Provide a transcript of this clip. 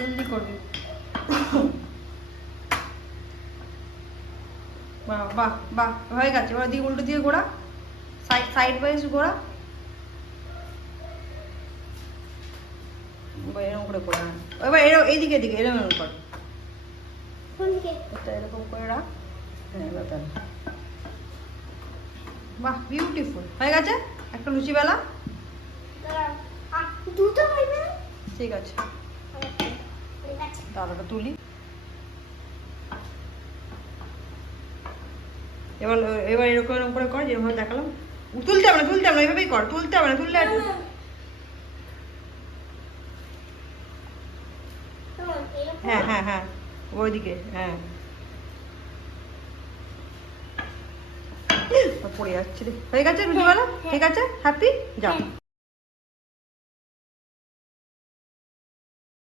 জলদি করবি। বাহ বাহ বাহ, হয়ে গেছে। এবার দিয়ে উল্টো দিয়ে ঘোরা, সাইড ওয়াইজ ঘোরা, এরকম করে করে। এবার এইদিকে এদিকে এরকম এরকম কর, এটা এরকম করে রাখ। বাহ, বিউটিফুল হয়ে গেছে একটা লুচি বেলা। ঠিক আছে, তাহলে তুলি। এবার এবার এরকম এরকম করে কর, যেভাবে দেখালাম। তুলতে হবে না, তুলতে হবে না, এইভাবেই কর, তুলতে হবে না, তুললে হ্যাঁ হ্যাঁ হ্যাঁ, ওইদিকে হ্যাঁ। পড়ে যাচ্ছে রে। হয়ে গেছে লুচিওয়ালা, ঠিক আছে, হ্যাপি, যাও।